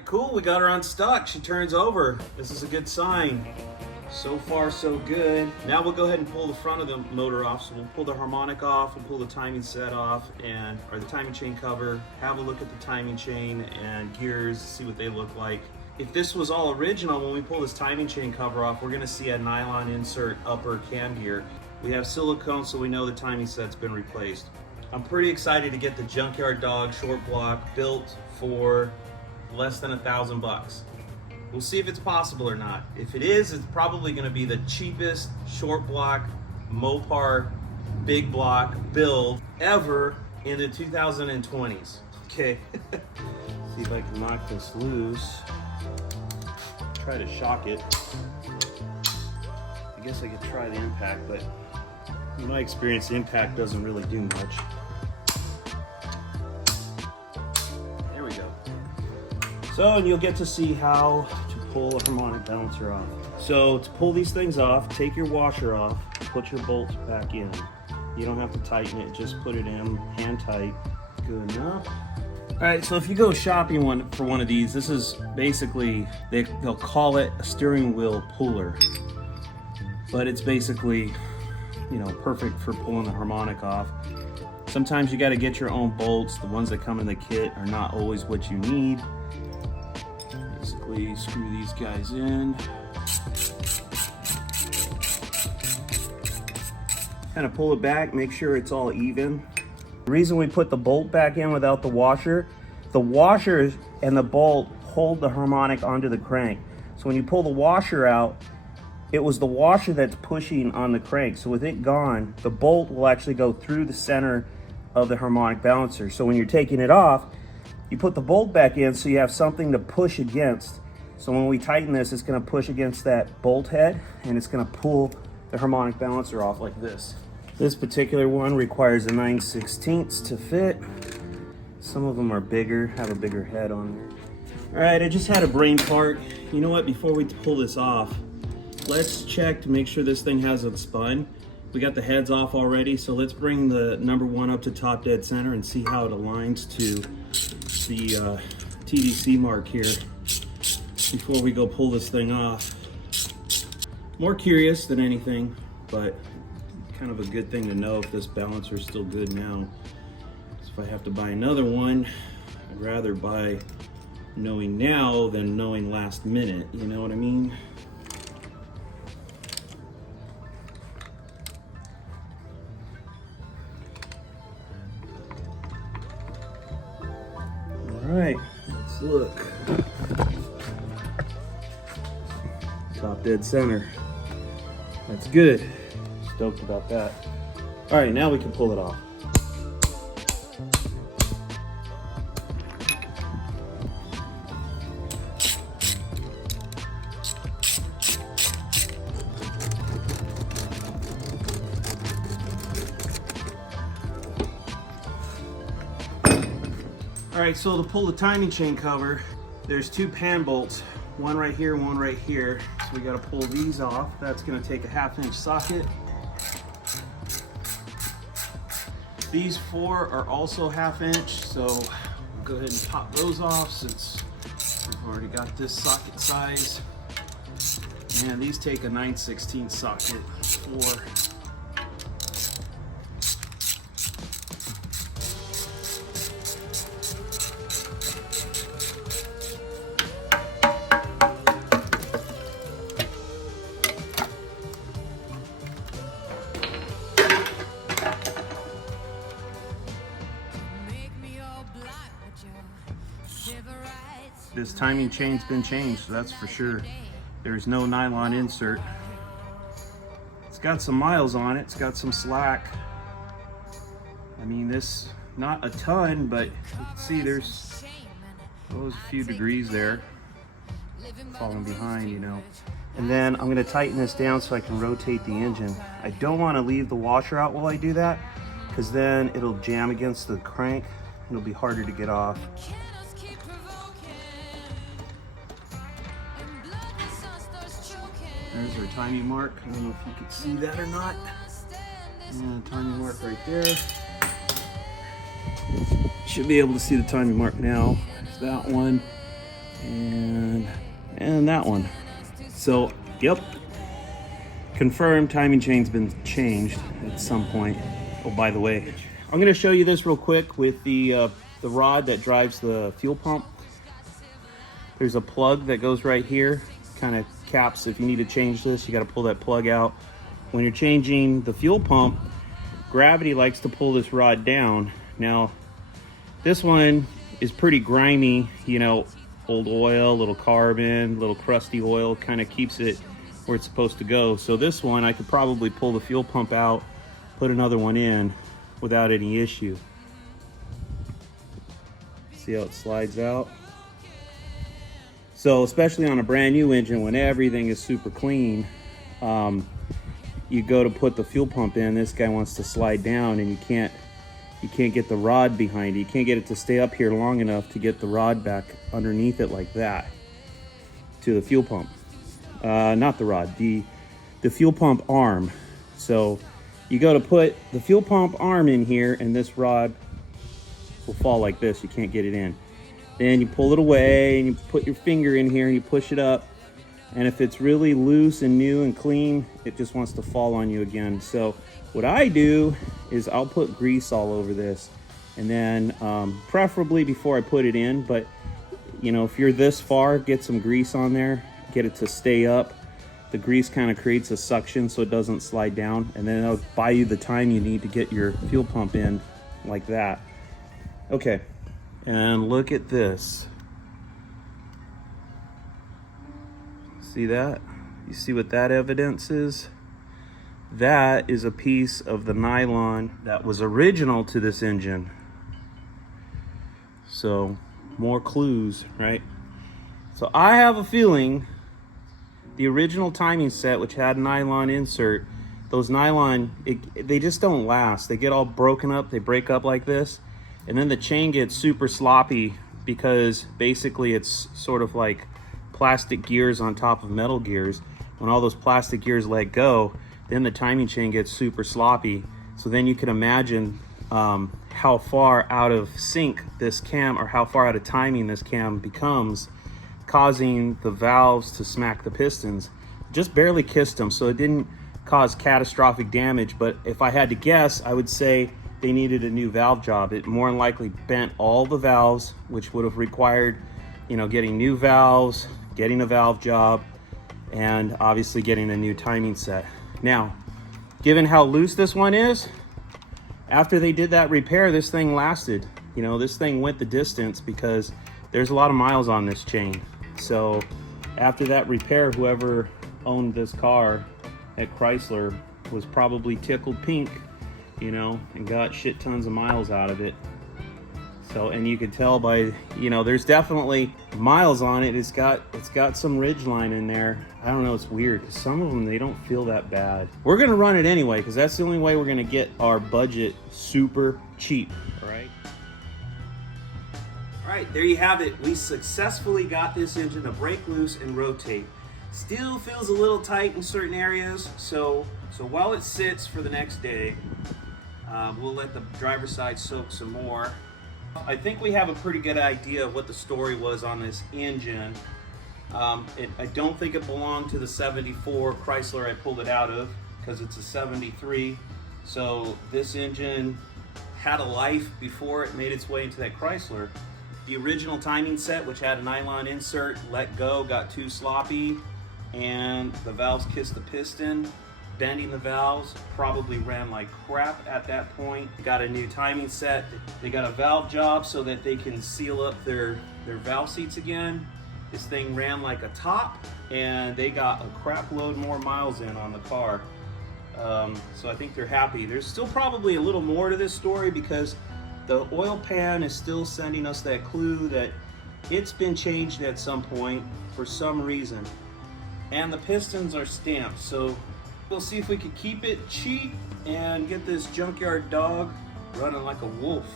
right, cool, we got her unstuck. She turns over. This is a good sign. So far, so good. Now we'll go ahead and pull the front of the motor off. So we'll pull the harmonic off, we'll pull the timing set off, or the timing chain cover, have a look at the timing chain and gears, see what they look like. If this was all original, when we pull this timing chain cover off, we're gonna see a nylon insert upper cam gear. We have silicone, so we know the timing set's been replaced. I'm pretty excited to get the Junkyard Dog short block built for less than $1,000. We'll see if it's possible or not. If it is, it's probably gonna be the cheapest short block Mopar big block build ever in the 2020s. Okay, see if I can knock this loose. Try to shock it. I guess I could try the impact, but in my experience, the impact doesn't really do much. There we go. So, and you'll get to see how to pull a harmonic balancer off. So to pull these things off, take your washer off, put your bolts back in. You don't have to tighten it, just put it in hand tight. Good enough. All right, so if you go shopping for one of these, this is basically, they'll call it a steering wheel puller, but it's basically, you know, perfect for pulling the harmonic off. Sometimes you got to get your own bolts. The ones that come in the kit are not always what you need. Basically, screw these guys in. Kind of pull it back, make sure it's all even. The reason we put the bolt back in without the washer and the bolt hold the harmonic onto the crank. So when you pull the washer out, it was the washer that's pushing on the crank. So with it gone, the bolt will actually go through the center of the harmonic balancer. So when you're taking it off, you put the bolt back in so you have something to push against. So when we tighten this, it's gonna push against that bolt head and it's gonna pull the harmonic balancer off like this. This particular one requires a 9/16 to fit. Some of them are bigger, have a bigger head on there. All right, I just had a brain fart. You know what, before we pull this off, let's check to make sure this thing hasn't spun. We got the heads off already, so let's bring the number one up to top dead center and see how it aligns to the TDC mark here before we go pull this thing off. More curious than anything, but kind of a good thing to know if this balancer is still good now. So if I have to buy another one, I'd rather buy knowing now than knowing last minute, you know what I mean? All right, let's look. Top dead center. That's good. Stoked about that. All right, now we can pull it off. All right, so to pull the timing chain cover, there's two pan bolts, one right here, one right here. So we gotta pull these off. That's gonna take a 1/2" socket. These four are also 1/2", so we'll go ahead and pop those off since we've already got this socket size. And these take a 9/16 socket for. This timing chain's been changed, so that's for sure. There's no nylon insert. It's got some miles on it, it's got some slack. I mean, this, not a ton, but you can see there's a few degrees there. Falling behind, you know. And then I'm gonna tighten this down so I can rotate the engine. I don't wanna leave the washer out while I do that, because then it'll jam against the crank. It'll be harder to get off. There's our timing mark. I don't know if you can see that or not. And timing mark right there. Should be able to see the timing mark now. There's that one. and that one. So, yep, confirmed timing chain's been changed at some point. Oh, by the way, I'm gonna show you this real quick with the rod that drives the fuel pump. There's a plug that goes right here, kind of caps. If you need to change this, you got to pull that plug out. When you're changing the fuel pump, gravity likes to pull this rod down. Now, this one is pretty grimy, you know, old oil, little carbon, little crusty oil, kind of keeps it where it's supposed to go. So this one, I could probably pull the fuel pump out, put another one in without any issue. See how it slides out? So especially on a brand new engine, when everything is super clean, you go to put the fuel pump in, this guy wants to slide down, and you can't get the rod behind it. You can't get it to stay up here long enough to get the rod back underneath it like that to the fuel pump. Not the rod, the fuel pump arm. So you go to put the fuel pump arm in here, and this rod will fall like this. You can't get it in. Then you pull it away and you put your finger in here and you push it up. And if it's really loose and new and clean, it just wants to fall on you again. So what I do is I'll put grease all over this, and then preferably before I put it in, but you know, if you're this far, get some grease on there, get it to stay up. The grease kind of creates a suction so it doesn't slide down, and then it'll buy you the time you need to get your fuel pump in like that. Okay, and look at this. See that? You see what that evidence is? That is a piece of the nylon that was original to this engine. So, more clues, right? So I have a feeling the original timing set, which had nylon insert, those nylon, they just don't last. They get all broken up, they break up like this, and then the chain gets super sloppy because basically it's sort of like plastic gears on top of metal gears. When all those plastic gears let go, then the timing chain gets super sloppy. So then you can imagine how far out of sync this cam, or how far out of timing this cam becomes, causing the valves to smack the pistons. Just barely kissed them, so it didn't cause catastrophic damage, but if I had to guess, I would say they needed a new valve job. It more than likely bent all the valves, which would have required, you know, getting new valves, getting a valve job, and obviously getting a new timing set. Now, given how loose this one is, after they did that repair, this thing lasted. You know, this thing went the distance because there's a lot of miles on this chain. So after that repair, whoever owned this car at Chrysler was probably tickled pink, you know, and got shit tons of miles out of it. So, and you could tell by, you know, there's definitely miles on it. It's got some ridge line in there. I don't know, it's weird because some of them, they don't feel that bad. We're gonna run it anyway because that's the only way we're gonna get our budget super cheap, all right? All right, there you have it. We successfully got this engine to break loose and rotate. Still feels a little tight in certain areas, so while it sits for the next day, we'll let the driver's side soak some more. I think we have a pretty good idea of what the story was on this engine. I don't think it belonged to the 74 Chrysler I pulled it out of, because it's a 73. So this engine had a life before it made its way into that Chrysler. The original timing set, which had a nylon insert, let go, got too sloppy, and the valves kissed the piston. Bending the valves, probably ran like crap at that point. Got a new timing set. They got a valve job so that they can seal up their valve seats again. This thing ran like a top, and they got a crap load more miles in on the car. So I think they're happy. There's still probably a little more to this story because the oil pan is still sending us that clue that it's been changed at some point for some reason. And the pistons are stamped, so we'll see if we can keep it cheap and get this junkyard dog running like a wolf.